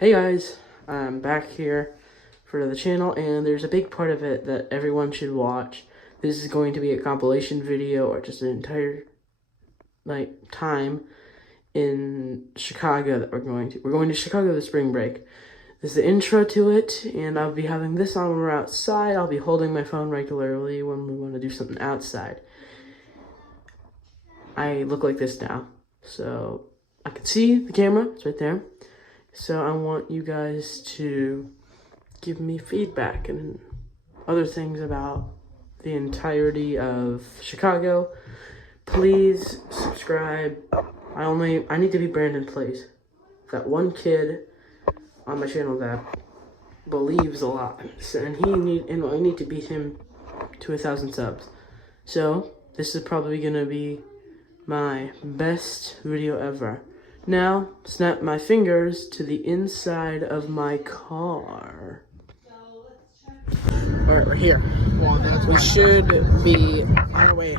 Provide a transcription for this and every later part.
Hey guys, I'm back here for the channel, and there's a big part of it that everyone should watch. This is going to be a compilation video, or just an entire time in Chicago that we're going to. We're going to Chicago this spring break. This is the intro to it, and I'll be having this on when we're outside. I'll be holding my phone regularly when we want to do something outside. I look like this now, so I can see the camera. It's right there. So I want you guys to give me feedback and other things about the entirety of Chicago. Please subscribe. I need to be Brandon Plays. That one kid on my channel that believes a lot, and I need to beat him to 1,000 subs. So this is probably gonna be my best video ever. Now, snap my fingers to the inside of my car. Alright, we're here. We should be on our way.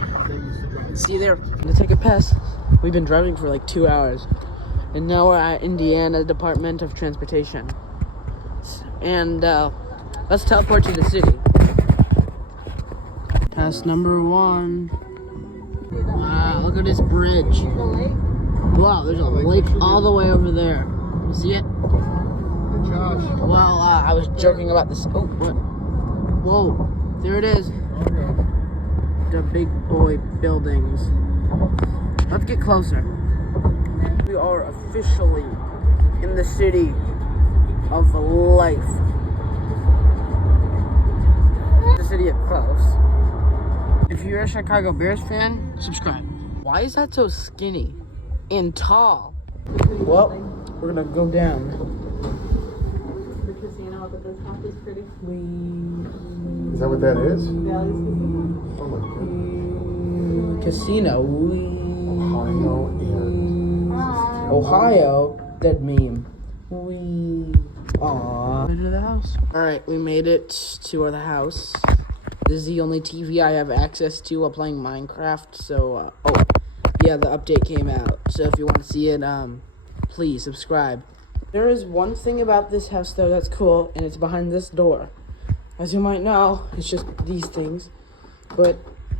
See you there. I'm gonna take a pass. We've been driving for like 2 hours. And now we're at Indiana Department of Transportation. And let's teleport to the city. Pass number 1. Wow, look at this bridge. Wow, there's a lake all the way over there. You see it? Well, I was joking about this. Oh, what? Whoa, there it is. The big boy buildings. Let's get closer. We are officially in the city of life. The city up close. If you're a Chicago Bears fan, subscribe. Why is that so skinny and tall? Well, we're gonna go down. The casino up at the top is pretty. Is that what that is? Valley's Oh my goodness. Casino. Ohio and Ohio. That meme. Aww. Into the house. Alright, we made it to the house. This is the only TV I have access to while playing Minecraft, so, yeah, the update came out. So if you want to see it, please subscribe. There is one thing about this house, though, that's cool, and it's behind this door. As you might know, it's just these things. But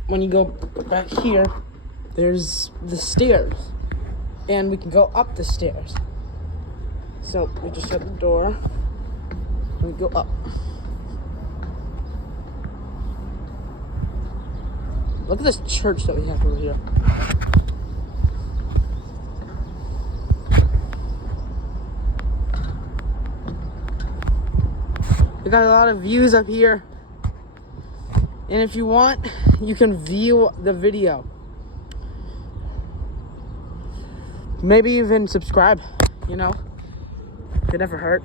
when you go back here, there's the stairs. And we can go up the stairs. So we just shut the door, and we go up. Look at this church that we have over here. We got a lot of views up here. And if you want, you can view the video. Maybe even subscribe, you know? Could never hurt.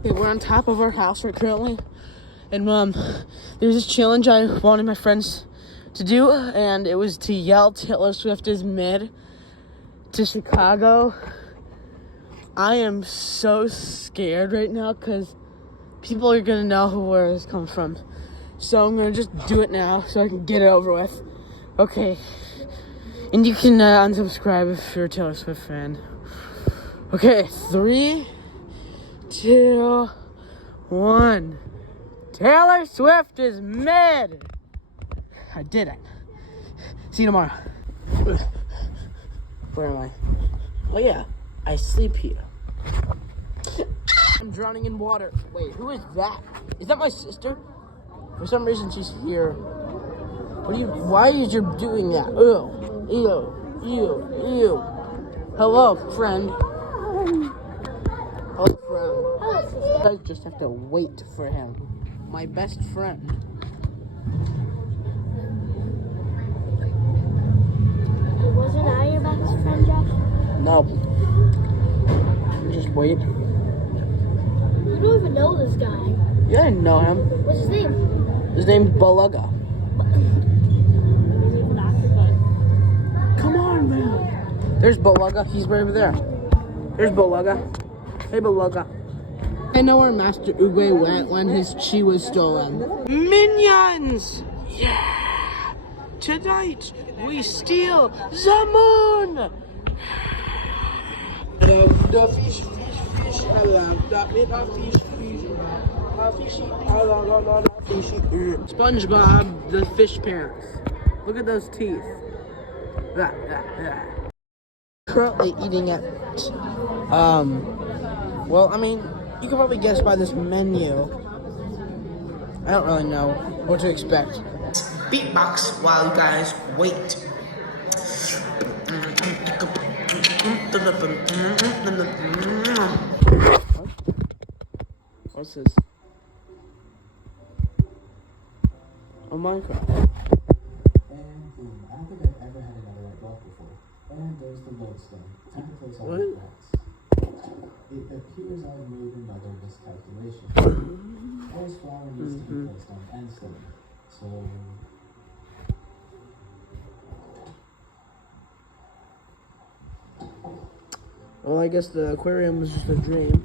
Okay, we're on top of our house right currently, and there's this challenge I wanted my friends to do, and it was to yell Taylor Swift is mid to Chicago. I am so scared right now because people are gonna know where this comes from, so I'm gonna just do it now so I can get it over with. Okay, and you can unsubscribe if you're a Taylor Swift fan. Okay, 3, 2, 1. Taylor Swift is mid. I did it. See you tomorrow. Where am I? Oh yeah, I sleep here. I'm drowning in water. Wait, who is that? Is that my sister? For some reason she's here. Why is you doing that? Ew, ew, ew, ew. Hello, friend. Hello, friend. You guys just have to wait for him. My best friend. Wasn't I your best friend, Josh? No. Just wait. You don't even know this guy. Yeah, I know him. What's his name? His name's Balaga. He's an octopus. Come on, man. There's Balaga. He's right over there. There's Balaga. Hey, Balaga. I know where Master Oogway went when his chi was stolen. Minions! Yeah! Tonight, we steal the moon! The fish, I love that little fish. SpongeBob, the fish parents. Look at those teeth. Currently eating at, well, I mean, you can probably guess by this menu. I don't really know what to expect. Beatbox while you guys wait. What's this? Oh, Minecraft. And boom, I don't think I've ever had another light bulb before. And there's the lodestone. Time to place all the facts. It appears I've made another miscalculation. This flower needs to be placed on end stone. So... Well, I guess the aquarium was just a dream.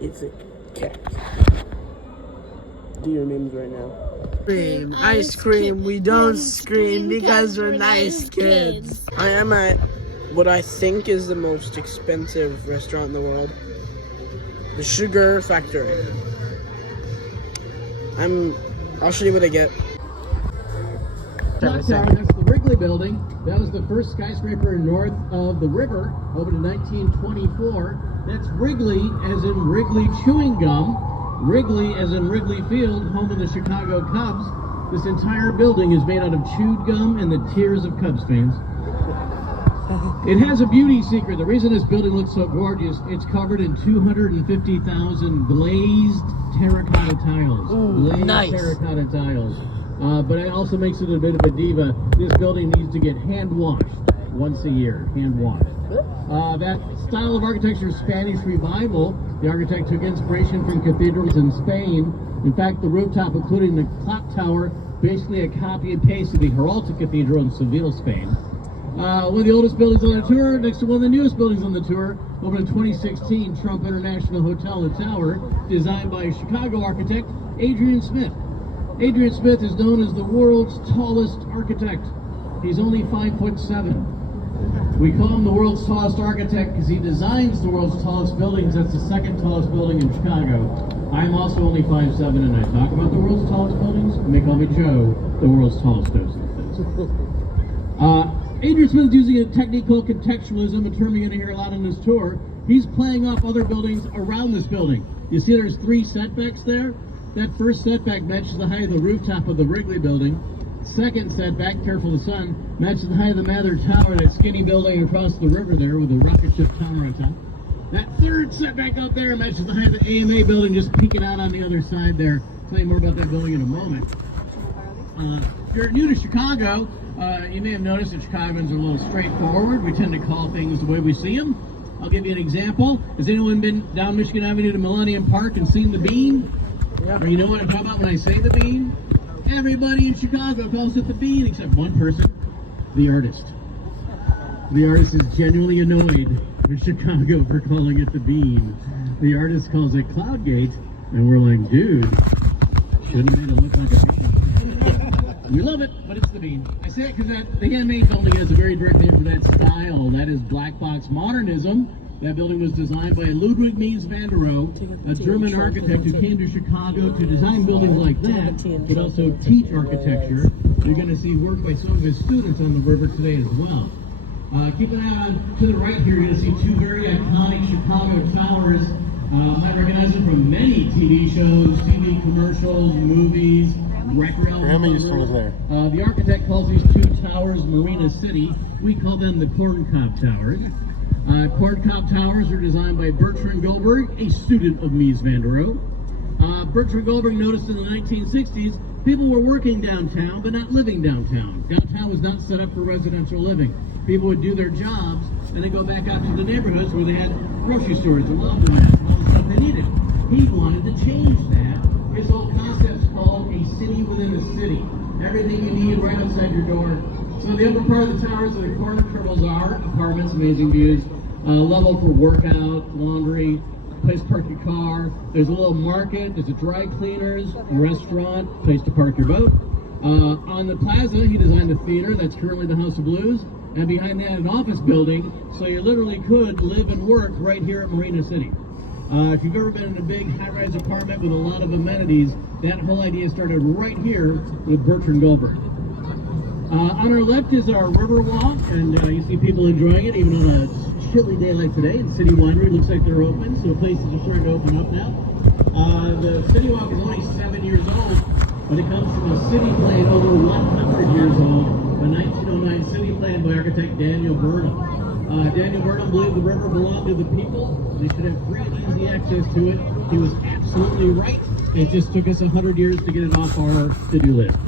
It's a cat. Do your names right now. Cream, ice cream, we don't scream because we're nice kids. I am at what I think is the most expensive restaurant in the world. The Sugar Factory. I'll show you what I get. Clock Tower, that's the Wrigley Building. That was the first skyscraper north of the river, opened in 1924. That's Wrigley, as in Wrigley chewing gum. Wrigley, as in Wrigley Field, home of the Chicago Cubs. This entire building is made out of chewed gum and the tears of Cubs fans. It has a beauty secret. The reason this building looks so gorgeous, it's covered in 250,000 glazed terracotta tiles. Glazed nice. Terracotta tiles. But it also makes it a bit of a diva. This building needs to get hand washed once a year. Hand washed. That style of architecture is Spanish Revival. The architect took inspiration from cathedrals in Spain. In fact, the rooftop, including the clock tower, basically a copy and paste of the Heralta Cathedral in Seville, Spain. One of the oldest buildings on the tour, next to one of the newest buildings on the tour, opened in 2016, Trump International Hotel and Tower, designed by Chicago architect Adrian Smith. Adrian Smith is known as the world's tallest architect. He's only 5'7". We call him the world's tallest architect because he designs the world's tallest buildings. That's the second tallest building in Chicago. I'm also only 5'7", and I talk about the world's tallest buildings, and they call me Joe, the world's tallest docent. Adrian Smith is using a technique called contextualism, a term you're going to hear a lot on this tour. He's playing off other buildings around this building. You see there's 3 setbacks there? That first setback matches the height of the rooftop of the Wrigley building. Second setback, careful of the sun, matches the height of the Mather Tower, that skinny building across the river there with a rocket ship tower on top. That third setback out there matches the height of the AMA building just peeking out on the other side there. I'll tell you more about that building in a moment. If you're new to Chicago, you may have noticed that Chicagoans are a little straightforward. We tend to call things the way we see them. I'll give you an example. Has anyone been down Michigan Avenue to Millennium Park and seen the Bean? Yeah. Or you know what I'm talking about when I say the Bean? Everybody in Chicago calls it the Bean except one person, the artist. The artist is genuinely annoyed with Chicago for calling it the Bean. The artist calls it Cloudgate, and we're like, dude, shouldn't have made it look like a bean. We love it, but it's the Bean. I say it because the AMA building has a very direct name for that style. That is black box modernism. That building was designed by Ludwig Mies van der Rohe, a German architect who came to Chicago to design buildings like that, but also teach architecture. You're going to see work by some of his students on the river today as well. Keep an eye on to the right here. You're going to see 2 very iconic Chicago towers. You might recognize them from many TV shows, TV commercials, movies. Grandma used to live there. The architect calls these 2 towers Marina City. We call them the Corncob Towers. Corncob Towers are designed by Bertrand Goldberg, a student of Mies van der Rohe. Bertrand Goldberg noticed in the 1960s, people were working downtown, but not living downtown. Downtown was not set up for residential living. People would do their jobs, and then go back out to the neighborhoods where they had grocery stores and laundromats and all the stuff they needed. He wanted to change that. His whole concept is called a city within a city. Everything you need right outside your door. So the upper part of the towers are the corner terminals are apartments, amazing views, level for workout, laundry, place to park your car. There's a little market, there's a dry cleaners, a restaurant, place to park your boat. On the plaza, he designed a theater that's currently the House of Blues, and behind that an office building, so you literally could live and work right here at Marina City. If you've ever been in a big high-rise apartment with a lot of amenities, that whole idea started right here with Bertrand Goldberg. On our left is our river walk, and you see people enjoying it even on a chilly day like today. And City Winery looks like they're open, so places are starting to open up now. The City Walk is only 7 years old, but it comes from a city plan over 100 years old, a 1909 city plan by architect Daniel Burnham. Daniel Burnham believed the river belonged to the people. They should have free and easy access to it. He was absolutely right. It just took us 100 years to get it off our to-do list.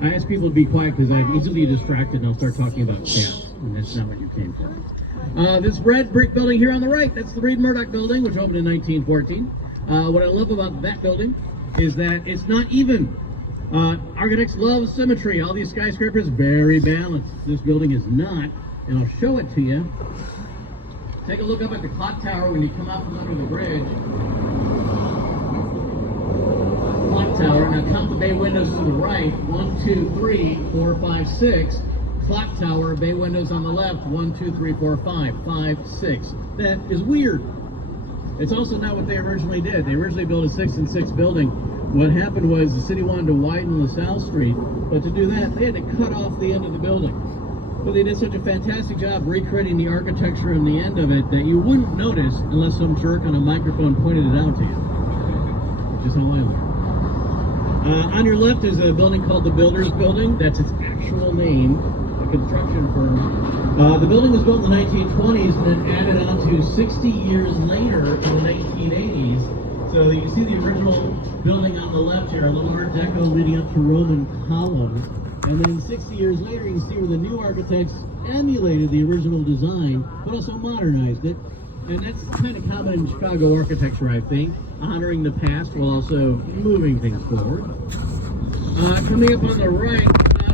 I ask people to be quiet because I'm easily distracted and I'll start talking about cats, and that's not what you came for. This red brick building here on the right, that's the Reed Murdoch building, which opened in 1914. What I love about that building is that it's not even. Architects love symmetry. All these skyscrapers, very balanced. This building is not, and I'll show it to you. Take a look up at the clock tower when you come out from under the bridge. Clock tower. Now count the bay windows to the right. 1, 2, 3, 4, 5, 6. Clock tower, bay windows on the left. 1, 2, 3, 4, 5, 5, 6. That is weird. It's also not what they originally did. They originally built a 6 and 6 building. What happened was the city wanted to widen LaSalle Street, but to do that, they had to cut off the end of the building. But they did such a fantastic job recreating the architecture and the end of it that you wouldn't notice unless some jerk on a microphone pointed it out to you, which is how I learned. On your left is a building called the Builders Building. That's its actual name, a construction firm. The building was built in the 1920s and then added on to 60 years later in the 1980s. So you see the original building on the left here, a little Art Deco leading up to Roman columns. And then 60 years later, you can see where the new architects emulated the original design, but also modernized it. And that's kind of common in Chicago architecture, I think, honoring the past while also moving things forward. Coming up on the right,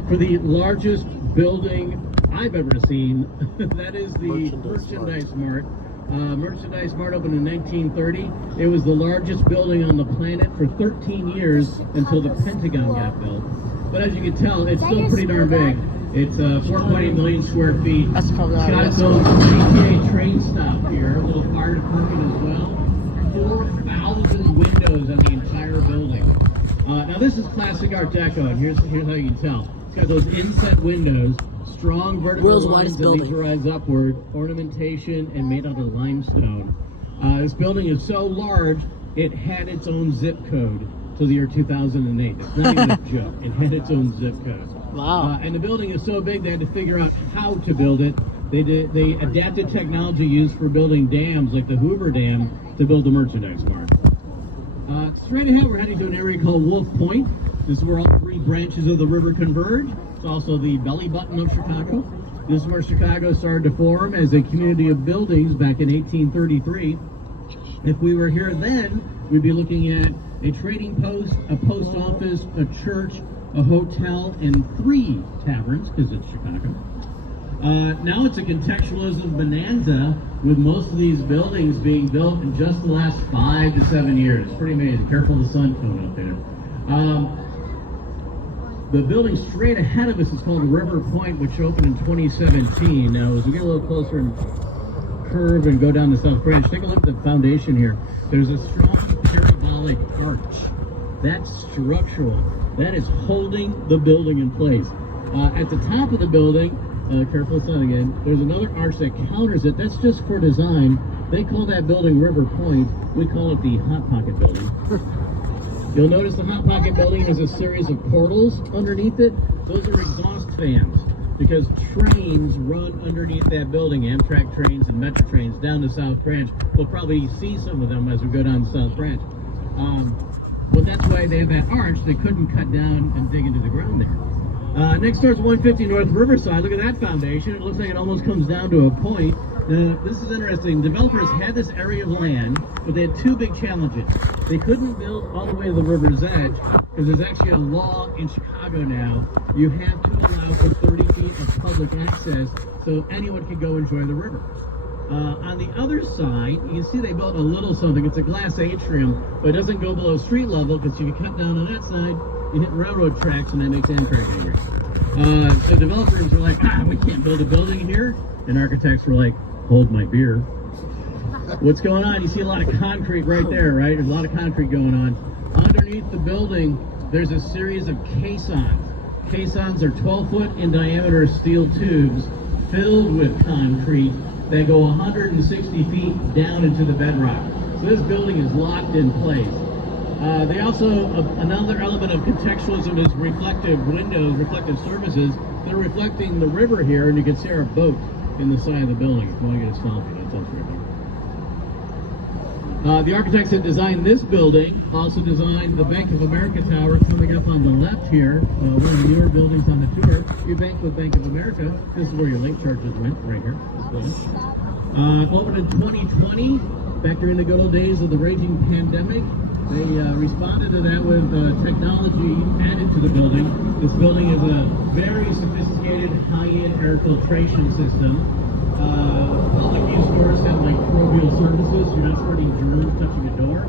for the largest building I've ever seen, that is the Merchandise Mart. Merchandise Mart opened in 1930. It was the largest building on the planet for 13 years until the Pentagon got built. But as you can tell, it's still pretty darn big. It's 4.8 million square feet. That's probably It's got its own CTA train stop here, a little fire department as well. 4,000 windows on the entire building. Now this is classic Art Deco, and here's how you can tell. It's got those inset windows, strong vertical World's lines widest that building. lead your eyes upward, ornamentation, and made out of limestone. This building is so large, it had its own zip code till the year 2008. It's not even a joke. It had its own zip code. Wow. And the building is so big, they had to figure out how to build it. They adapted technology used for building dams, like the Hoover Dam, to build the Merchandise Mart. Straight ahead, we're heading to an area called Wolf Point. This is where all three branches of the river converge. It's also the belly button of Chicago. This is where Chicago started to form as a community of buildings back in 1833. If we were here then, we'd be looking at a trading post, a post office, a church, a hotel, and 3 taverns, because it's Chicago. Now it's a contextualism bonanza, with most of these buildings being built in just the last 5 to 7 years. Pretty amazing. Careful of the sun coming up there. The building straight ahead of us is called River Point, which opened in 2017. Now, as we get a little closer and curve and go down the South Branch, take a look at the foundation here. There's a strong parabolic arch. That's structural. That is holding the building in place. At the top of the building, careful sun again, there's another arch that counters it. That's just for design. They call that building River Point. We call it the Hot Pocket Building. You'll notice the Hot Pocket Building has a series of portals underneath it. Those are exhaust fans. because trains run underneath that building, Amtrak trains and Metro trains down to South Branch. We'll probably see some of them as we go down to South Branch. But that's why they have that arch. They couldn't cut down and dig into the ground there. Next door is 150 North Riverside. Look at that foundation. It looks like it almost comes down to a point. This is interesting. Developers had this area of land, but they had two big challenges. They couldn't build all the way to the river's edge because there's actually a law in Chicago now. You have to allow for 30 feet of public access so anyone can go enjoy the river. On the other side, you can see they built a little something. It's a glass atrium, but it doesn't go below street level because if you cut down on that side, you hit railroad tracks and that makes Amtrak angry. So developers were like, we can't build a building here. And architects were like, hold my beer. What's going on? You see a lot of concrete right there, right? There's a lot of concrete going on. Underneath the building, there's a series of caissons. Caissons are 12-foot in diameter steel tubes filled with concrete that go 160 feet down into the bedrock. So this building is locked in place. They also, another element of contextualism is reflective windows, reflective surfaces. They're reflecting the river here, and you can see our boat in the side of the building. If you want to get a selfie, that's us right here. The architects that designed this building also designed the Bank of America Tower coming up on the left here, one of the newer buildings on the tour. You bank with Bank of America. This is where your late charges went, right here. This building. Opened in 2020, back during the good old days of the raging pandemic. They responded to that with technology added to the building. This building is a very sophisticated high-end air filtration system. Public use doors have microbial surfaces. You're not spreading germs touching a door.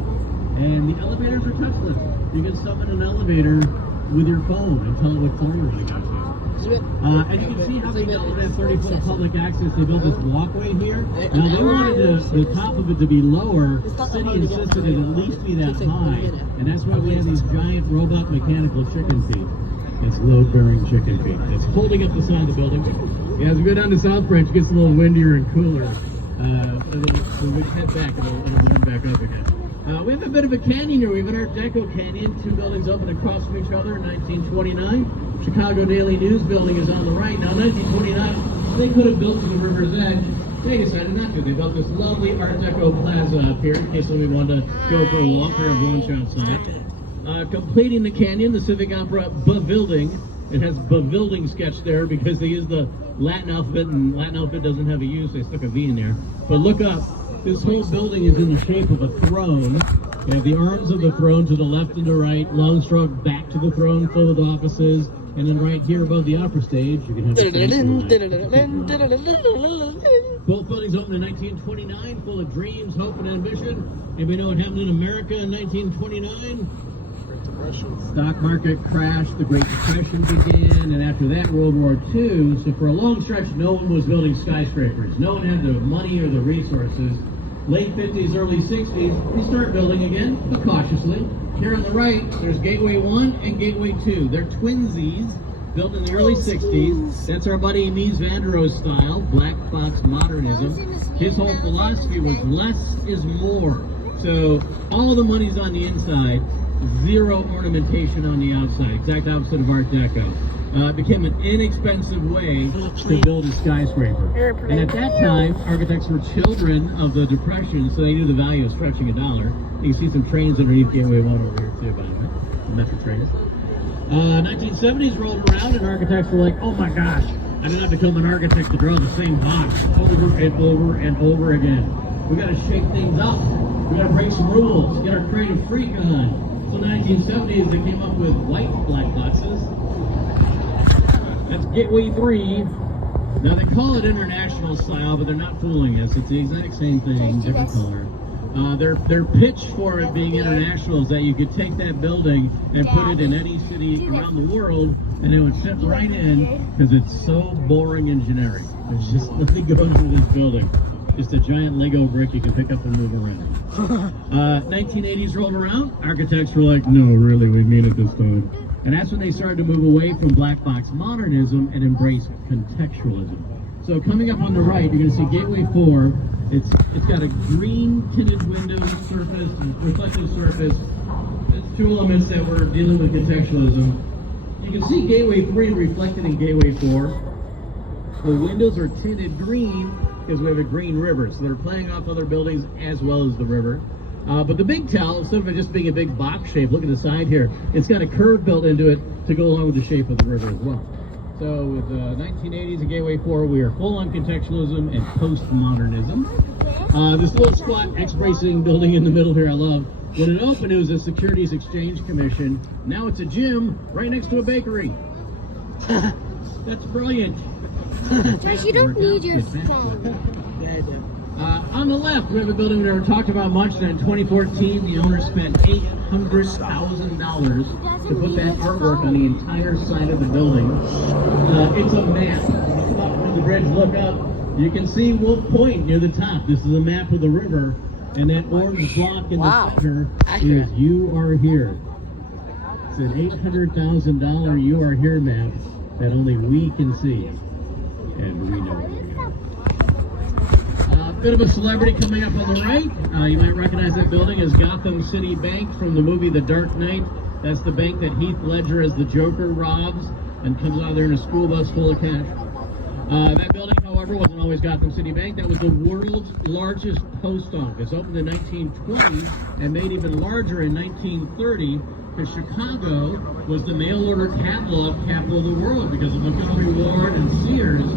And the elevators are touchless. You can summon an elevator with your phone and tell it what floor you're going to go to. And you can see how they built that 30-foot public access. They built this walkway here. Now they wanted the top of it to be lower. The city insisted it at least be that high. And that's why we have these giant robot mechanical chicken feet. It's load-bearing chicken feet. It's holding up the side of the building. Yeah, as we go down to South Branch, it gets a little windier and cooler. So we head back, it'll warm back up again. We have a bit of a canyon here. We have an Art Deco canyon. Two buildings open across from each other in 1929. Chicago Daily News building is on the right. Now, 1929, they could have built to the river's edge. They decided not to. They built this lovely Art Deco plaza up here in case somebody wanted to go for a walk or have lunch outside. Completing the canyon, the Civic Opera Building. It has Building sketch there because they used the Latin alphabet, and Latin alphabet doesn't have a U, so they stuck a V in there. But look up. This whole building is in the shape of a throne. You have the arms of the throne to the left and the right, long stroke back to the throne, full of offices, and then right here above the opera stage, you can have the both buildings opened in 1929, full of dreams, hope, and ambition. Anybody know what happened in America in 1929? Stock market crashed, the Great Depression began, and after that, World War II. So for a long stretch, no one was building skyscrapers. No one had the money or the resources. Late 50s, early 60s, we start building again, but cautiously. Here on the right, there's Gateway 1 and Gateway 2. They're twinsies, built in the early 60s. That's our buddy Mies van der Rohe style, black box modernism. His whole philosophy was less is more. So all the money's on the inside, zero ornamentation on the outside, exact opposite of Art Deco. It became an inexpensive way to build a skyscraper. And at that time, architects were children of the Depression, so they knew the value of stretching a dollar. You can see some trains underneath Gateway 1 over here too, by the way, the Metro trains. 1970s rolled around and architects were like, oh my gosh, I didn't have to become an architect to draw the same box over and over and over again. We gotta shake things up. We gotta break some rules, get our creative freak on. So in the 1970s, they came up with white black boxes. That's Gateway 3. Now they call it international style, but they're not fooling us. It's the exact same thing, different color. Their pitch for it being international is that you could take that building and put it in any city around the world, and it would fit right in because it's so boring and generic. There's just nothing going through this building. Just a giant Lego brick you can pick up and move around. 1980s rolled around. Architects were like, no, really, we mean it this time. And that's when they started to move away from black box modernism and embrace contextualism. So coming up on the right, you're going to see Gateway 4. It's got a green tinted window surface, reflective surface. There's two elements that we're dealing with contextualism. You can see Gateway 3 reflected in Gateway 4. The windows are tinted green because we have a green river, so they're playing off other buildings as well as the river. But the big tell, instead of it just being a big box shape, look at the side here, it's got a curve built into it to go along with the shape of the river as well. So with 1980s and Gateway 4, we are full on contextualism and postmodernism. This little squat X-bracing building in the middle here I love. When it opened, it was a Securities Exchange Commission. Now it's a gym right next to a bakery. That's brilliant. Josh, you don't need your phone. On the left, we have a building we never talked about much. And in 2014, the owner spent $800,000 to put that artwork on the entire side of the building. It's a map. Up the bridge, look up. You can see Wolf Point near the top. This is a map of the river. And that orange block in the center is You Are Here. It's an $800,000 You Are Here map that only we can see. And we know it. Bit of a celebrity coming up on the right. You might recognize that building as Gotham City Bank from the movie The Dark Knight. That's the bank that Heath Ledger as the Joker robs and comes out of there in a school bus full of cash. That building, however, wasn't always Gotham City Bank. That was the world's largest post office. Opened in 1920 and made even larger in 1930 because Chicago was the mail order catalog capital of the world because of Montgomery Ward and Sears.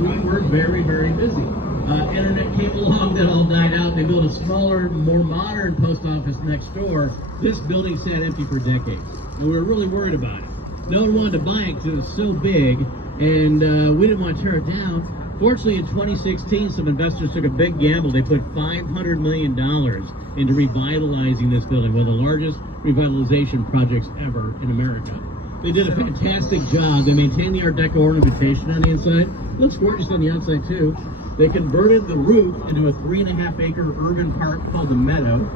We were very, very busy. Internet came along, that all died out. They built a smaller, more modern post office next door. This building sat empty for decades, and we were really worried about it. No one wanted to buy it because it was so big, and we didn't want to tear it down. Fortunately, in 2016, some investors took a big gamble. They put $500 million into revitalizing this building, one of the largest revitalization projects ever in America. They did a fantastic job. They maintained the Art Deco ornamentation on the inside. It looks gorgeous on the outside, too. They converted the roof into a 3.5-acre urban park called the Meadow.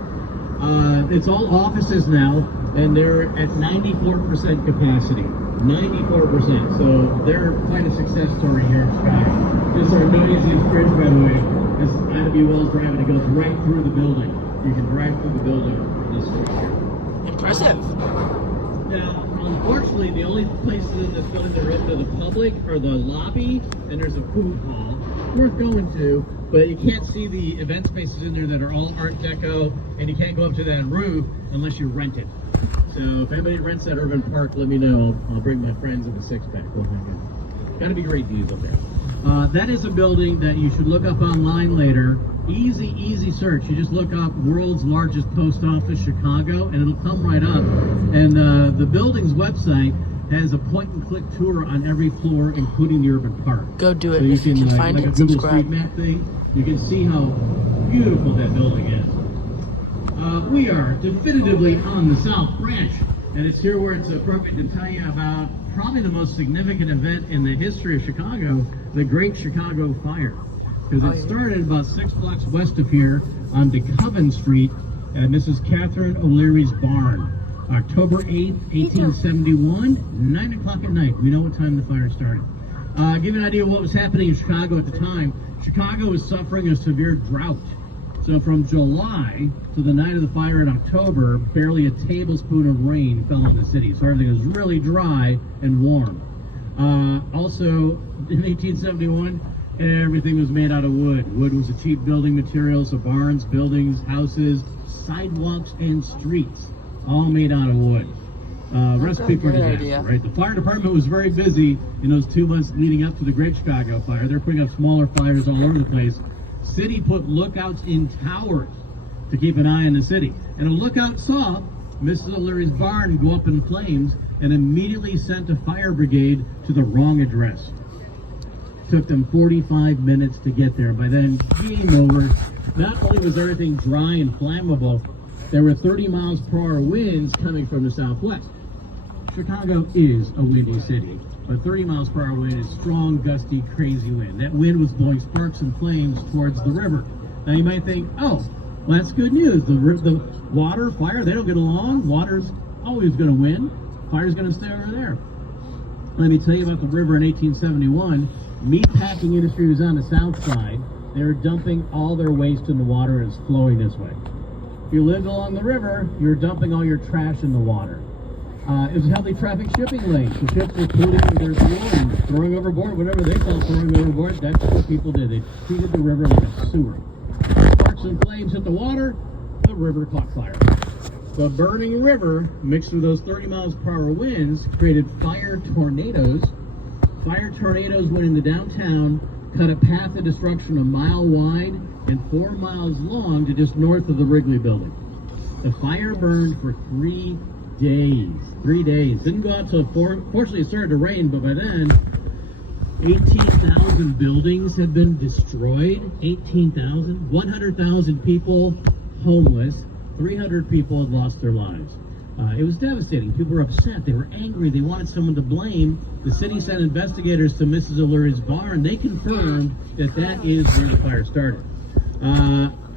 It's all offices now, and they're at 94% capacity. 94%. So they're quite a success story here in Chicago. This is our noisy bridge, by the way. This is Ida B. Wells Drive, and it goes right through the building. You can drive through the building this way here. Impressive. Now, unfortunately, the only places in this building that are open to the public are the lobby, and there's a food hall. Worth going to, but you can't see the event spaces in there that are all Art Deco, and you can't go up to that roof unless you rent it. So if anybody rents that urban park, let me know. I'll bring my friends in the six-pack. We'll hang out. Gotta be great views up there. That is a building that you should look up online later. Easy search. You just look up world's largest post office, Chicago, and it'll come right up. And the building's website has a point-and-click tour on every floor, including the urban park. Go do it so if you can find like it. a Google Subscribe. Street Map thing. You can see how beautiful that building is. We are definitively on the South Branch, and it's here where it's appropriate to tell you about probably the most significant event in the history of Chicago, the Great Chicago Fire. Because it started about 6 blocks west of here on DeKoven Street at Mrs. Catherine O'Leary's barn. October 8th, 1871, 9 o'clock at night. We know what time the fire started. Give you an idea of what was happening in Chicago at the time. Chicago was suffering a severe drought. So from July to the night of the fire in October, barely a tablespoon of rain fell on the city. So everything was really dry and warm. Also, in 1871, everything was made out of wood. Wood was a cheap building material, so barns, buildings, houses, sidewalks, and streets, all made out of wood. Recipe for disaster, right? The fire department was very busy in those 2 months leading up to the Great Chicago Fire. They're putting up smaller fires all over the place. City put lookouts in towers to keep an eye on the city. And a lookout saw Mrs. O'Leary's barn go up in flames and immediately sent a fire brigade to the wrong address. Took them 45 minutes to get there. By then, game over. Not only was everything dry and flammable, there were 30 miles per hour winds coming from the southwest. Chicago is a windy city, but 30 miles per hour wind is strong, gusty, crazy wind. That wind was blowing sparks and flames towards the river. Now you might think, oh, well, that's good news. The water, fire, they don't get along. Water's always going to win. Fire's going to stay over there. Let me tell you about the river in 1871. Meatpacking industry was on the south side. They were dumping all their waste in the water and it's flowing this way. If you lived along the river, you're dumping all your trash in the water. It was a heavily trafficked shipping lane. So ships were polluting their fuel and throwing overboard, whatever they call throwing overboard. That's what people did. They treated the river like a sewer. Sparks and flames hit the water, the river caught fire. The burning river, mixed with those 30 miles per hour winds, created fire tornadoes. Fire tornadoes went into downtown, cut a path of destruction a mile wide and 4 miles long to just north of the Wrigley Building. The fire burned for 3 days. 3 days. Didn't go out till fortunately it started to rain, but by then 18,000 buildings had been destroyed. 18,000. 100,000 people homeless. 300 people had lost their lives. It was devastating. People were upset. They were angry. They wanted someone to blame. The city sent investigators to Mrs. O'Leary's barn. They confirmed that that is where the fire started.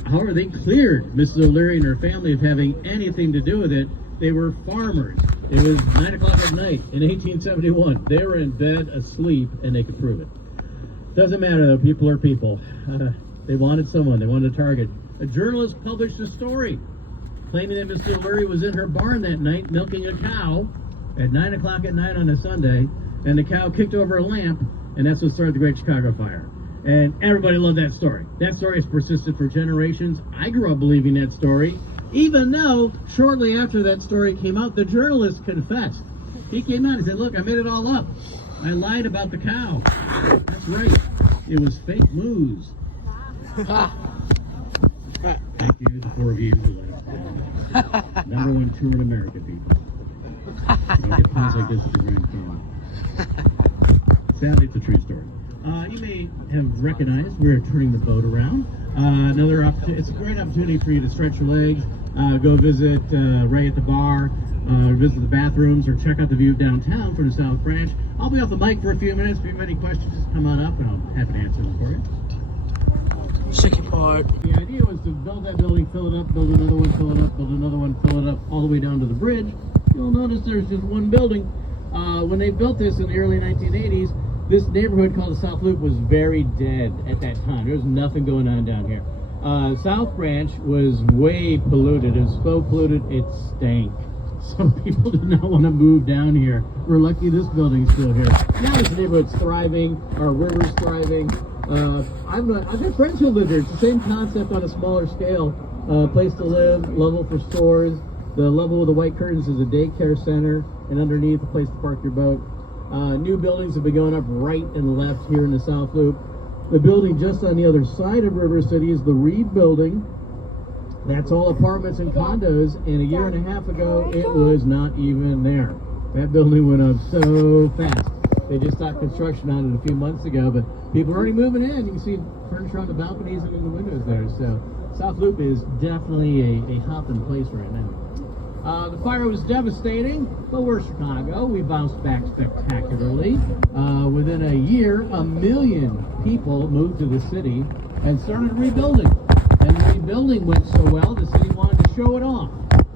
However, they cleared Mrs. O'Leary and her family of having anything to do with it. They were farmers. It was 9 o'clock at night in 1871. They were in bed asleep, and they could prove it. Doesn't matter, though. People are people. They wanted someone. They wanted a target. A journalist published a story claiming that Mrs. O'Leary was in her barn that night milking a cow at 9 o'clock at night on a Sunday, and the cow kicked over a lamp, and that's what started the Great Chicago Fire. And everybody loved that story. That story has persisted for generations. I grew up believing that story, even though shortly after that story came out, the journalist confessed. He came out and said, look, I made it all up. I lied about the cow. That's right. It was fake news. Thank you, the 4 of you who let us down. Number 1 tour in America, people. You don't get things like this at the Grand Canyon. Sadly, it's a true story. You may have recognized we're turning the boat around. It's a great opportunity for you to stretch your legs, go visit Ray at the bar, visit the bathrooms, or check out the view of downtown from the South Branch. I'll be off the mic for a few minutes. If you have any questions, just come on up and I'll have to answer them for you. Second part. The idea was to build that building, fill it up, build another one, fill it up, build another one, fill it up, all the way down to the bridge. You'll notice there's just one building. When they built this in the early 1980s, this neighborhood called the South Loop was very dead at that time. There was nothing going on down here. South Branch was way polluted. It was so polluted it stank. Some people did not want to move down here. We're lucky this building's still here. Now this neighborhood's thriving. Our river's thriving. I've got friends who live here. It's the same concept on a smaller scale. Place to live, level for stores. The level with the white curtains is a daycare center, and underneath a place to park your boat. New buildings have been going up right and left here in the South Loop. The building just on the other side of River City is the Reed Building. That's all apartments and condos, and a year and a half ago, it was not even there. That building went up so fast. They just stopped construction on it a few months ago, but people are already moving in. You can see furniture on the balconies and in the windows there. So South Loop is definitely a hopping place right now. The fire was devastating, but we're Chicago. We bounced back spectacularly. Within a year, 1 million people moved to the city and started rebuilding. And the rebuilding went so well, the city wanted to show it off.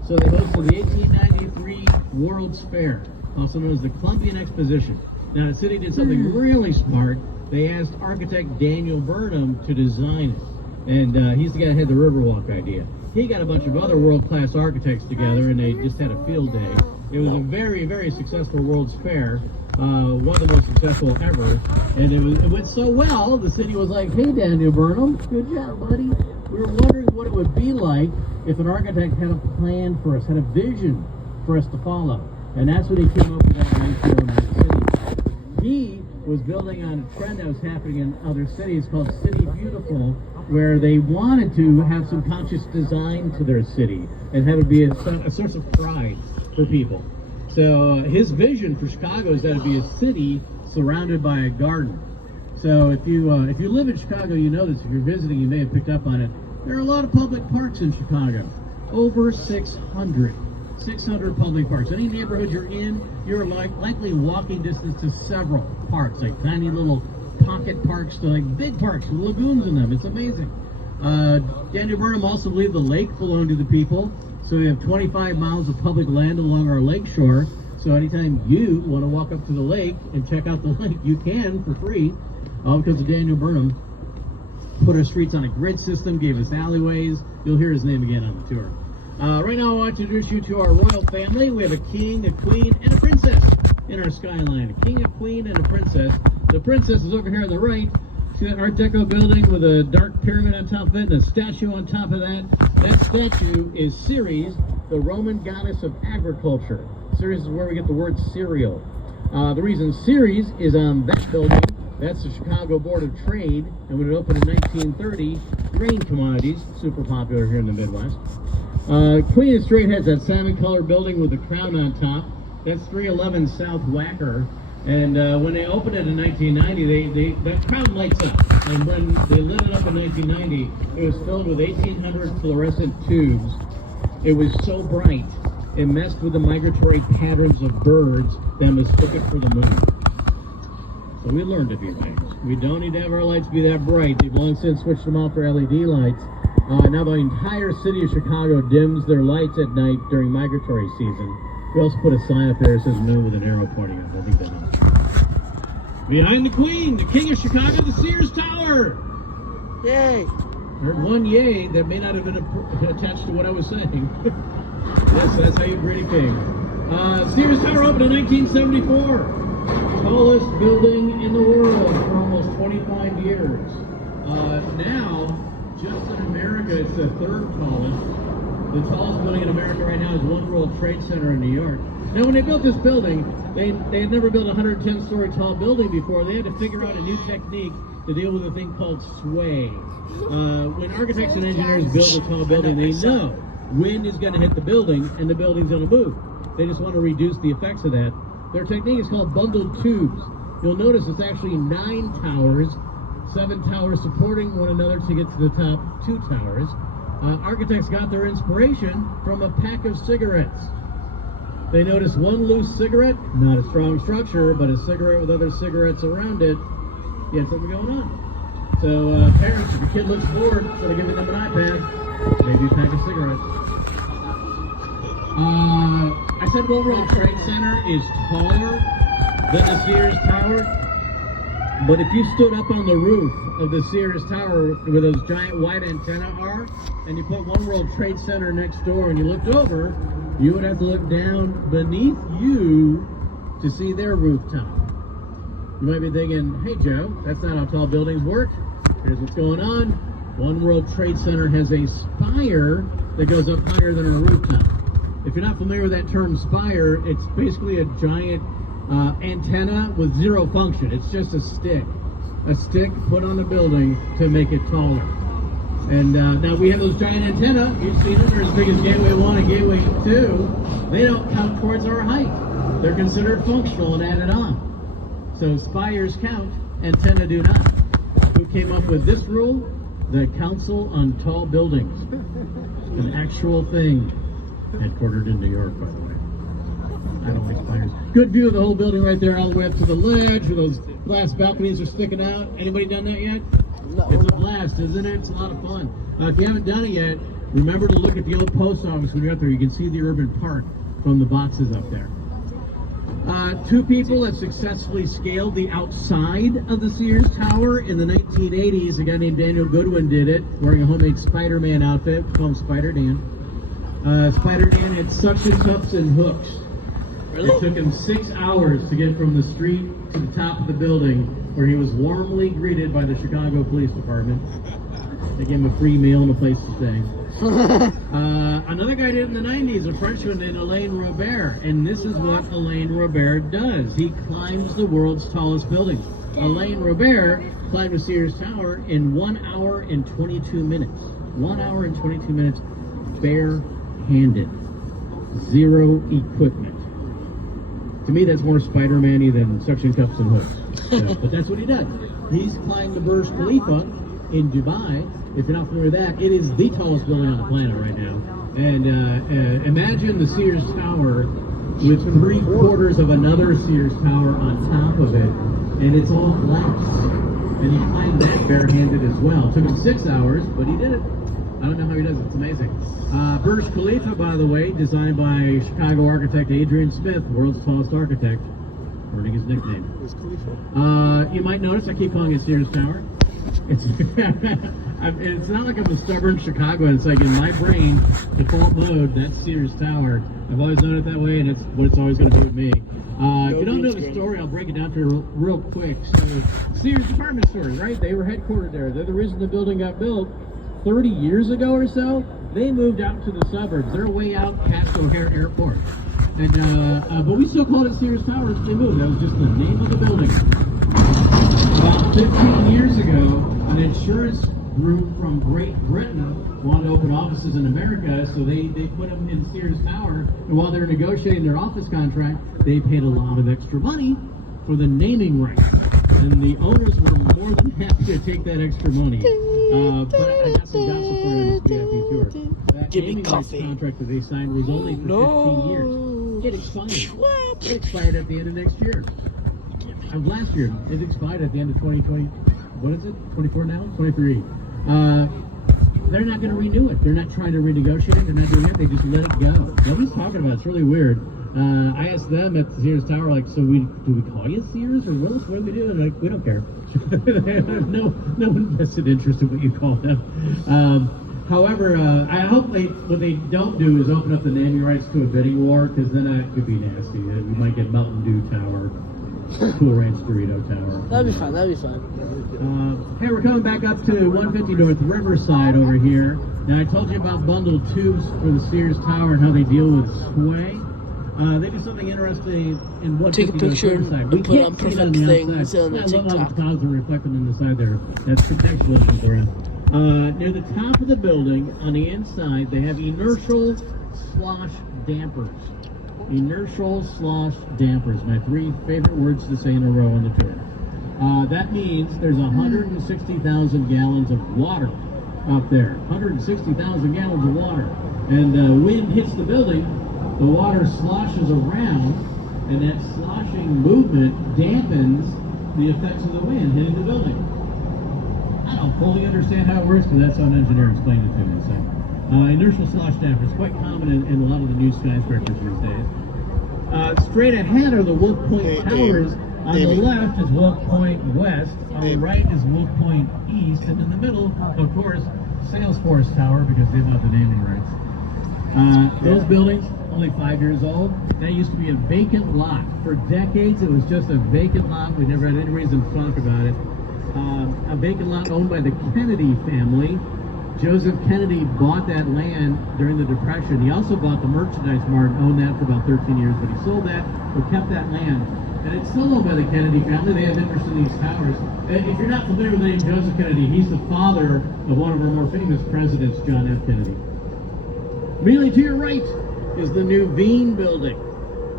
So they hosted the 1893 World's Fair, also known as the Columbian Exposition. Now, the city did something really smart. They asked architect Daniel Burnham to design it. And he's the guy that had the Riverwalk idea. He got a bunch of other world-class architects together, and they just had a field day. It was a very, very successful World's Fair, one of the most successful ever. And it went so well, the city was like, hey, Daniel Burnham, good job, buddy. We were wondering what it would be like if an architect had a plan for us, had a vision for us to follow. And that's when he came up with that idea in the city. He was building on a trend that was happening in other cities called City Beautiful, where they wanted to have some conscious design to their city and have it be a source of pride for people. So his vision for Chicago is that it'd be a city surrounded by a garden. So if you live in Chicago, you know this. If you're visiting, you may have picked up on it. There are a lot of public parks in Chicago. Over 600 public parks. Any neighborhood you're in, you're likely walking distance to several parks, like tiny little pocket parks to like big parks with lagoons in them. It's amazing. Daniel Burnham also believed the lake belonged to the people. So we have 25 miles of public land along our lake shore. So anytime you want to walk up to the lake and check out the lake, you can for free. All because of Daniel Burnham. Put our streets on a grid system, gave us alleyways. You'll hear his name again on the tour. Right now I want to introduce you to our royal family. We have a king, a queen, and a princess in our skyline. A king, a queen, and a princess. The princess is over here on the right. See that Art Deco building with a dark pyramid on top of it and a statue on top of that? That statue is Ceres, the Roman goddess of agriculture. Ceres is where we get the word cereal. The reason Ceres is on that building, that's the Chicago Board of Trade, and when it opened in 1930, grain commodities, super popular here in the Midwest. Queen and Straight has that salmon-colored building with the crown on top. That's 311 South Wacker. And when they opened it in 1990, that crown lights up. And when they lit it up in 1990, it was filled with 1,800 fluorescent tubes. It was so bright, it messed with the migratory patterns of birds that mistook it for the moon. So we learned to be lights. We don't need to have our lights be that bright. They've long since switched them out for LED lights. Now the entire city of Chicago dims their lights at night during migratory season. We also put a sign up there that says moon with an arrow pointing up. I think that helps. Behind the Queen, the King of Chicago, the Sears Tower. Yay! Heard one yay that may not have been attached to what I was saying. Yes, that's how you greet a king. Sears Tower opened in 1974. Tallest building in the world for almost 25 years. Now, just in America, it's the third tallest. The tallest building in America right now is One World Trade Center in New York. Now, when they built this building, they had never built a 110-story tall building before. They had to figure out a new technique to deal with a thing called sway. When architects and engineers build a tall building, they know wind is going to hit the building and the building's going to move. They just want to reduce the effects of that. Their technique is called bundled tubes. You'll notice it's actually 9 towers, 7 towers supporting one another to get to the top 2 towers. Architects got their inspiration from a pack of cigarettes. They noticed one loose cigarette, not a strong structure, but a cigarette with other cigarettes around it. You had something going on. So parents, if your kid looks bored, instead of giving them an iPad, maybe a pack of cigarettes. I said One World Trade Center is taller than the Sears Tower, but if you stood up on the roof of the Sears Tower where those giant white antennae are, and you put One World Trade Center next door and you looked over, you would have to look down beneath you to see their rooftop. You might be thinking, hey Joe, that's not how tall buildings work. Here's what's going on. One World Trade Center has a spire that goes up higher than our rooftop. If you're not familiar with that term spire, it's basically a giant antenna with zero function. It's just a stick put on the building to make it taller. And now we have those giant antenna. You've seen them. They're as big as Gateway 1 and Gateway 2. They don't count towards our height. They're considered functional and added on. So spires count, antenna do not. Who came up with this rule? The Council on Tall Buildings. An actual thing. Headquartered in New York, by the way. I don't like spires. Good view of the whole building right there, all the way up to the ledge, where those glass balconies are sticking out. Anybody done that yet? No. It's a blast, isn't it? It's a lot of fun. If you haven't done it yet, remember to look at the old post office when you're up there. You can see the urban park from the boxes up there. 2 people have successfully scaled the outside of the Sears Tower. In the 1980s, a guy named Daniel Goodwin did it, wearing a homemade Spider-Man outfit. We call him Spider-Dan. Spider-Dan had suction cups and hooks. Really? It took him 6 hours to get from the street to the top of the building, where he was warmly greeted by the Chicago Police Department. They gave him a free meal and a place to stay. Another guy did it in the 90s, a Frenchman named Alain Robert, and this is what Alain Robert does. He climbs the world's tallest buildings. Alain Robert climbed the Sears Tower in 1 hour and 22 minutes. 1 hour and 22 minutes, bare-handed. Zero equipment. To me, that's more Spider-Man-y than suction cups and hooks. So, but that's what he does. He's climbed the Burj Khalifa in Dubai. If you're not familiar with that, it is the tallest building on the planet right now. And imagine the Sears Tower with 3/4 of another Sears Tower on top of it, and it's all glass. And he climbed that barehanded as well. It took him 6 hours, but he did it. I don't know how he does it. It's amazing. Burj Khalifa, by the way, designed by Chicago architect Adrian Smith, world's tallest architect, earning his nickname. You might notice I keep calling it Sears Tower. It's not like I'm a stubborn Chicagoan. It's like in my brain, default mode, that's Sears Tower. I've always known it that way, and it's what it's always going to do with me. If you don't know the story, I'll break it down to you real quick. So, Sears department stores, right? They were headquartered there. They're the reason the building got built 30 years ago or so. They moved out to the suburbs. They're way out past O'Hare Airport. And but we still called it Sears Tower as they moved. That was just the name of the building. About 15 years ago, an insurance group from Great Britain wanted to open offices in America, so they put them in Sears Tower. And while they were negotiating their office contract, they paid a lot of extra money for the naming rights. And the owners were more than happy to take that extra money. But I got some gossip for you on this VIP tour. That Give me naming rights coffee. contract that they signed was only for 15 years. It expired. It expired at the end of next year. Of last year. It expired at the end of 2020. What is it? 24 now? 23. They're not going to renew it. They're not trying to renegotiate it. They're not doing it. They just let it go. Nobody's talking about it. It's really weird. I asked them at the Sears Tower, like, so do we call you Sears or Willis? What do we do? And like, we don't care. They have no invested interest in what you call them. However, I hope what they don't do is open up the naming rights to a bidding war, because then it could be nasty. We might get Mountain Dew Tower, Cool Ranch Dorito Tower. That'd be fun. That'd be fun. Hey, we're coming back up to 150 North Riverside over here. Now, I told you about bundled tubes for the Sears Tower and how they deal with sway. They do something interesting in 150 Take a picture North Riverside. and put on Perfect Things on the I love how TikTok. the clouds are reflected on the side there. That's contextual they're in. Near the top of the building, on the inside, they have inertial slosh dampers. Inertial slosh dampers, my 3 favorite words to say in a row on the tour. That means there's 160,000 gallons of water up there. 160,000 gallons of water. And wind hits the building, the water sloshes around, and that sloshing movement dampens the effects of the wind hitting the building. I don't fully understand how it works, but that's how an engineer explained it to me. So, inertial slosh damper is quite common in a lot of the new skyscrapers these days. Straight ahead are the Wolf Point Towers. On the left is Wolf Point West. On the right is Wolf Point East. And in the middle, of course, Salesforce Tower, because they have the naming rights. Those buildings, only 5 years old. That used to be a vacant lot. For decades, it was just a vacant lot. We never had any reason to talk about it. A vacant lot owned by the Kennedy family. Joseph Kennedy bought that land during the Depression. He also bought the Merchandise Mart, owned that for about 13 years, but he sold that, but kept that land. And it's still owned by the Kennedy family. They have interest in these towers. If you're not familiar with the name Joseph Kennedy, he's the father of one of our more famous presidents, John F. Kennedy. Immediately to your right is the Nuveen building.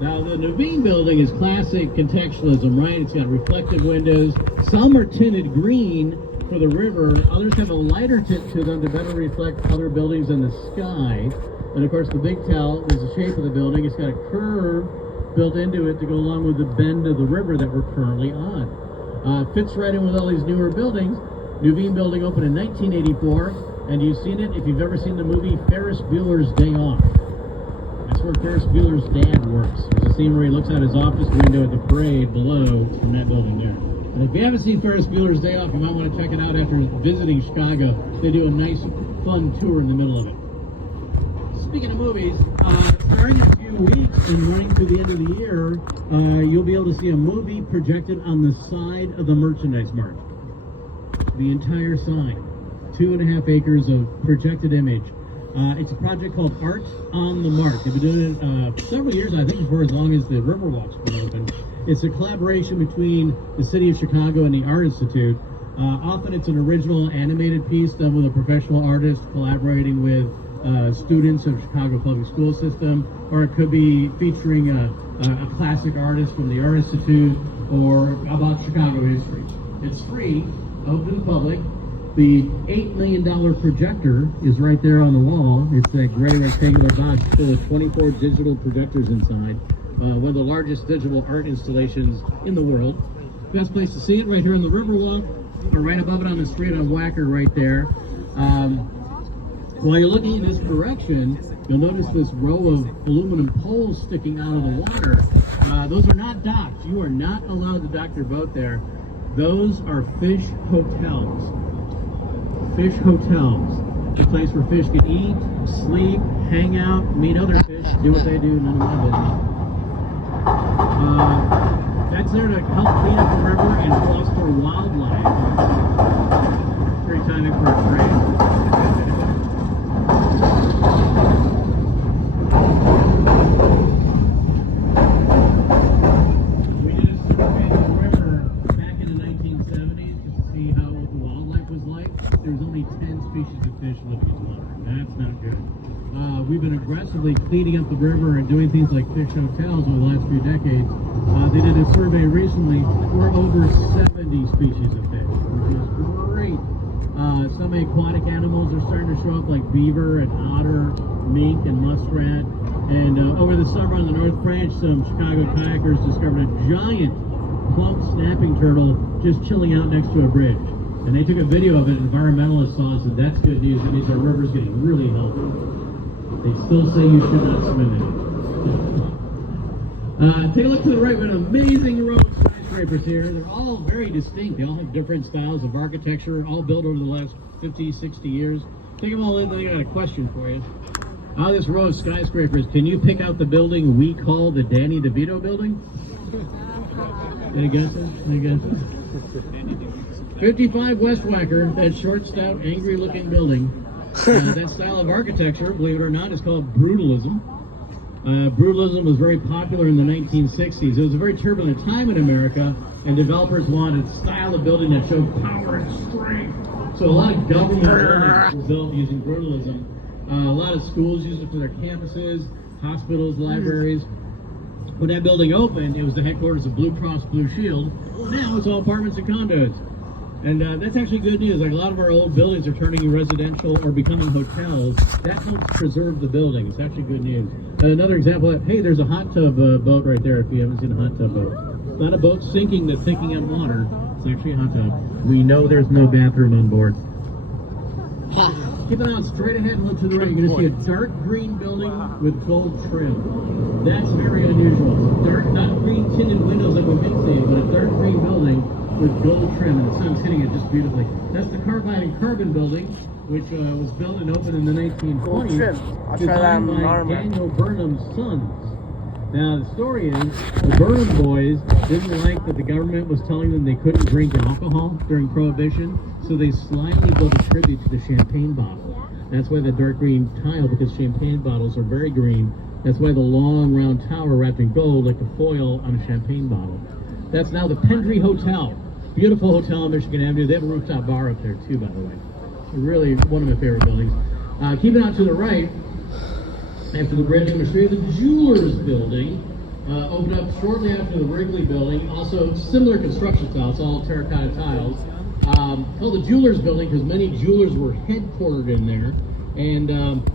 Now, the Nuveen building is classic contextualism, right? It's got reflective windows. Some are tinted green for the river. Others have a lighter tint to them to better reflect other buildings in the sky. And of course, the big tell is the shape of the building. It's got a curve built into it to go along with the bend of the river that we're currently on. Fits right in with all these newer buildings. Nuveen building opened in 1984, and you've seen it if you've ever seen the movie Ferris Bueller's Day Off. That's where Ferris Bueller's dad works. There's a scene where he looks out his office window at the parade below from that building there. And if you haven't seen Ferris Bueller's Day Off, you might want to check it out after visiting Chicago. They do a nice, fun tour in the middle of it. Speaking of movies, starting in a few weeks and running through the end of the year, you'll be able to see a movie projected on the side of the Merchandise Mart. The entire side. 2.5 acres of projected image. It's a project called Art on the Mark. They've been doing it several years, I think for as long as the Riverwalk's been open. It's a collaboration between the City of Chicago and the Art Institute. Often it's an original animated piece done with a professional artist collaborating with students of Chicago Public School System, or it could be featuring a classic artist from the Art Institute or about Chicago history. It's free, open to the public. The $8 million projector is right there on the wall. It's that gray rectangular box full of 24 digital projectors inside. One of the largest digital art installations in the world. Best place to see it, right here on the Riverwalk, or right above it on the street on Wacker right there. While you're looking in this direction, you'll notice this row of aluminum poles sticking out of the water. Those are not docked. You are not allowed to dock your boat there. Those are fish hotels. Fish hotels. A place where fish can eat, sleep, hang out, meet other fish, do what they do, none of my business. That's there to help clean up the river and foster wildlife. Great timing for a train. We did a survey of the river back in the 1970s just to see how what the wildlife was like. There was only 10 species of fish living in the water. That's not good. We've been aggressively cleaning up the river and doing things like fish hotels over the last few decades. They did a survey recently. We're over 70 species of fish, which is great. Some aquatic animals are starting to show up like beaver and otter, mink and muskrat. And over the summer on the North Branch, some Chicago kayakers discovered a giant plump snapping turtle just chilling out next to a bridge. And they took a video of it, and environmentalists saw it, and said, that's good news. It means our river's getting really healthy. They still say you should not swim in it. Take a look to the right. We have an amazing row of skyscrapers here. They're all very distinct. They all have different styles of architecture, all built over the last 50, 60 years. Take them all in, then I got a question for you. Out of this row of skyscrapers, can you pick out the building we call the Danny DeVito building? Any guesses? Any guesses? 55 West Wacker, that short, stout, angry-looking building. That style of architecture, believe it or not, is called brutalism. Brutalism was very popular in the 1960s. It was a very turbulent time in America, and developers wanted a style of building that showed power and strength. So a lot of government buildings were built using brutalism. A lot of schools used it for their campuses, hospitals, libraries. When that building opened, it was the headquarters of Blue Cross Blue Shield. Now it's all apartments and condos. And that's actually good news. Like a lot of our old buildings are turning residential or becoming hotels. That helps preserve the building. It's actually good news. Another example, hey, there's a hot tub boat right there if you haven't seen a hot tub boat. It's not a boat sinking that's sinking in water. It's actually a hot tub. We know there's no bathroom on board. Keep it on straight ahead and look to the right. You're going to see a dark green building with gold trim. That's very unusual. Dark, not green tinted windows like we've been seeing, but a dark green building with gold trim, and the sun's hitting it just beautifully. That's the Carbide and Carbon building, which was built and opened in the 1920s. Gold trim. I'll try that on Designed by armor. Daniel Burnham's sons. Now, the story is, the Burnham boys didn't like that the government was telling them they couldn't drink alcohol during Prohibition, so they slyly built a tribute to the champagne bottle. That's why the dark green tile, because champagne bottles are very green. That's why the long, round tower wrapped in gold, like the foil on a champagne bottle. That's now the Pendry Hotel. Beautiful hotel on Michigan Avenue. They have a rooftop bar up there, too, by the way. Really one of my favorite buildings. Keeping out to the right, after the bridge on the street, the Jewelers Building opened up shortly after the Wrigley Building. Also, similar construction styles, all terracotta tiles. Called the Jewelers Building because many jewelers were headquartered in there. And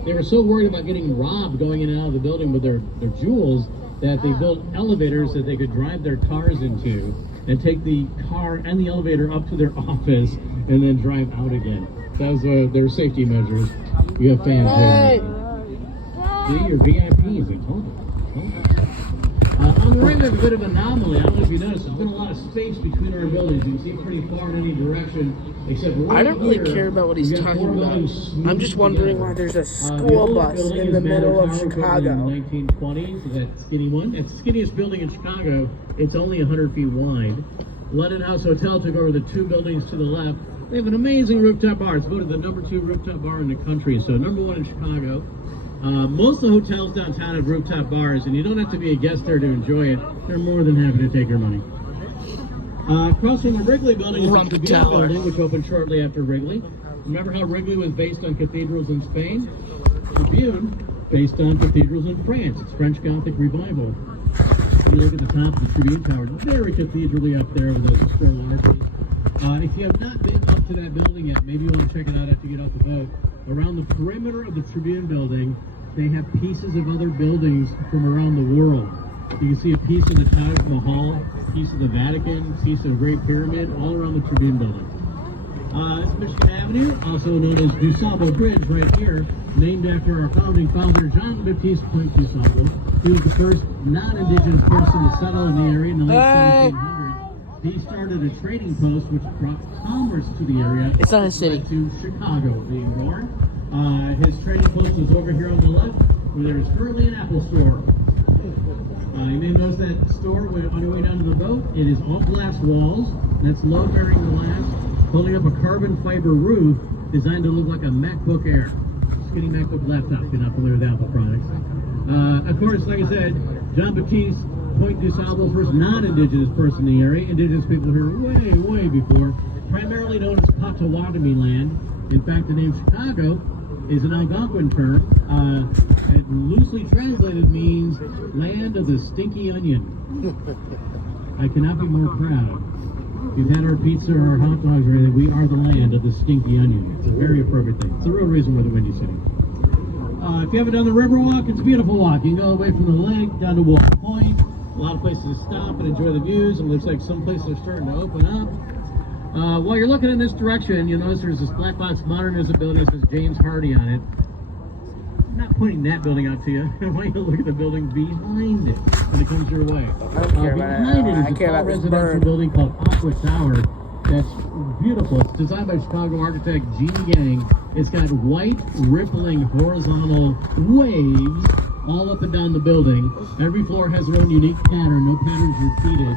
they were so worried about getting robbed going in and out of the building with their jewels that they built elevators that they could drive their cars into and take the car and the elevator up to their office and then drive out again. That was their safety measures. You have fans there. See, you're VIPs, I told you. On the right, we have a bit of an anomaly. I don't know if you noticed, there's been a lot of space between our buildings. You can see it pretty far in any direction, except right I don't really here, care about what he's we've got talking four about. buildings I'm smoothed just wondering together. why there's a The school oldest bus building in is the Manor middle of Tower, built Chicago. in the 1920s, that skinny one. That's the skinniest building in Chicago. It's only 100 feet wide. London House Hotel took over the two buildings to the left. They have an amazing rooftop bar. It's voted the #2 rooftop bar in the country, so #1 in Chicago. Most of the hotels downtown have rooftop bars, and you don't have to be a guest there to enjoy it. They're more than happy to take your money. Across from the Wrigley Building is the Tribune Building, which opened shortly after Wrigley. Remember how Wrigley was based on cathedrals in Spain? Tribune, based on cathedrals in France. It's French Gothic revival. You look at the top of the Tribune Tower, very cathedraly up there with those external arches. If you have not been up to that building yet, maybe you want to check it out after you get off the boat. Around the perimeter of the Tribune Building, they have pieces of other buildings from around the world. You can see a piece of the Taj Mahal, a piece of the Vatican, a piece of the Great Pyramid, all around the Tribune Building. It's Michigan Avenue, also known as DuSable Bridge, right here, named after our founding father, Jean-Baptiste Point DuSable. He was the first non-indigenous person to settle in the area in the late 1700s. He started a trading post which brought commerce to the area. It's not a city. To Chicago being born. His trading post is over here on the left, where there is currently an Apple store. You may notice that store on your way down to the boat. It is all glass walls. That's load-bearing glass, holding up a carbon fiber roof designed to look like a MacBook Air. Skinny MacBook laptop, if you're not familiar with Apple products. Of course, like I said, John Baptiste Point du Sable, first non-Indigenous person in the area. Indigenous people here way, way before. Primarily known as Potawatomi land. In fact, the name Chicago is an Algonquin term. It loosely translated means land of the stinky onion. I cannot be more proud. If you've had our pizza or our hot dogs or anything, we are the land of the stinky onion. It's a very appropriate thing. It's the real reason we're the Windy City. If you haven't done the Riverwalk, it's a beautiful walk. You can go all the way from the lake down to Wolf Point. A lot of places to stop and enjoy the views. It looks like some places are starting to open up. While you're looking in this direction, you'll notice there's this black box modernism building that says James Hardy on it. I'm not pointing that building out to you. I want you to look at the building behind it when it comes your way. Behind it is a tall residential building called Aqua Tower. That's beautiful. It's designed by Chicago architect Jeannie Gang. It's got white, rippling, horizontal waves all up and down the building. Every floor has their own unique pattern. No patterns repeated.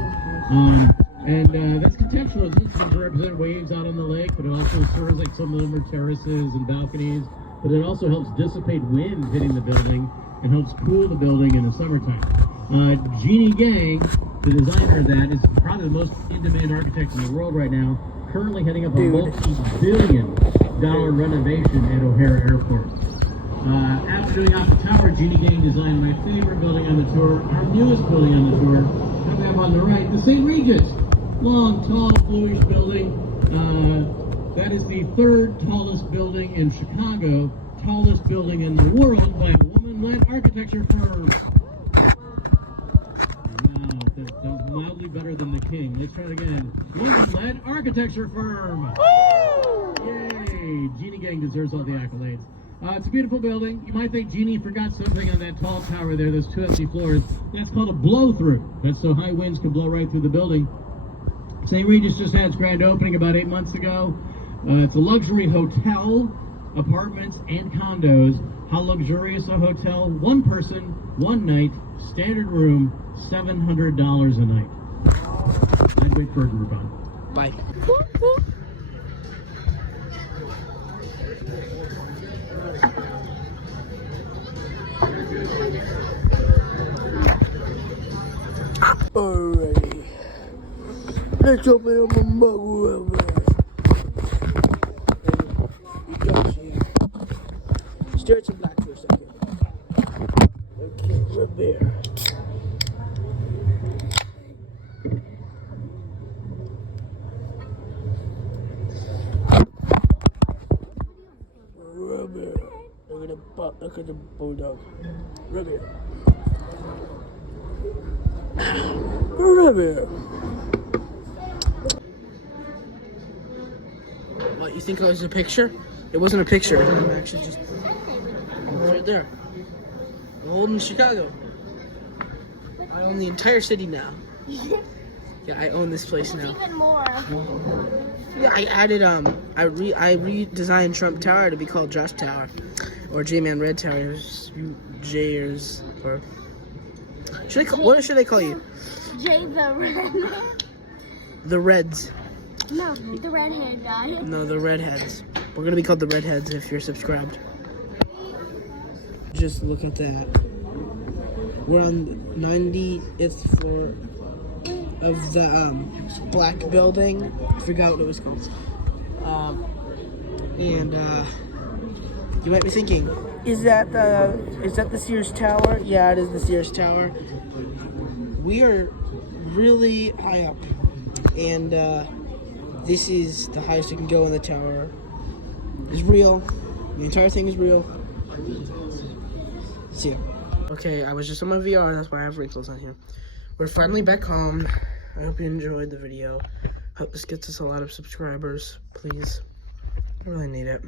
And that's contextual. It's meant to represent waves out on the lake, but it also serves like some of them are terraces and balconies. But it also helps dissipate wind hitting the building and helps cool the building in the summertime. Jeannie Gang, the designer of that, is probably the most in-demand architect in the world right now, currently heading up a multi-billion-dollar renovation at O'Hare Airport. After doing Aqua Tower, Jeannie Gang designed my favorite building on the tour, our newest building on the tour, coming up on the right, the St. Regis. Long, tall, bluish building. That is the third tallest building in Chicago, tallest building in the world by a woman-led architecture firm. Wow, that was mildly better than the King. Let's try it again. Woman-led architecture firm. Yay! Jeannie Gang deserves all the accolades. It's a beautiful building. You might think Jeannie forgot something on that tall tower there. Those 2 empty floors. That's called a blow-through. That's so high winds can blow right through the building. St. Regis just had its grand opening about 8 months ago. It's a luxury hotel, apartments, and condos. How luxurious a hotel? 1 person, 1 night, standard room, $700 a night. I'd wait for it to rebound. Bye. Alrighty. Let's open up a mug rubber. Stare at some black for a second. Okay, rub there. Rubber. Look at the bulldog. Rubber. Rubber. What, you think I was a picture? It wasn't a picture. I'm actually just right there. I'm holding Chicago. I own the entire city now. Yeah, I own this place now. Even more. Yeah, I added I redesigned Trump Tower to be called Josh Tower, or J-Man Red Tower. Jayers or what should I call you? Jay the Red. The Reds. No, the red-haired guy. No, the Redheads. We're gonna be called the Redheads if you're subscribed. Just look at that. We're on the 90th floor of the black building. I forgot what it was called. You might be thinking, is that the Sears Tower? Yeah, it is the Sears Tower. We are really high up, and this is the highest you can go in the tower. It's real. The entire thing is real. See. Okay, I was just on my VR. That's why I have wrinkles on here. We're finally back home. I hope you enjoyed the video. Hope this gets us a lot of subscribers, please. I really need it.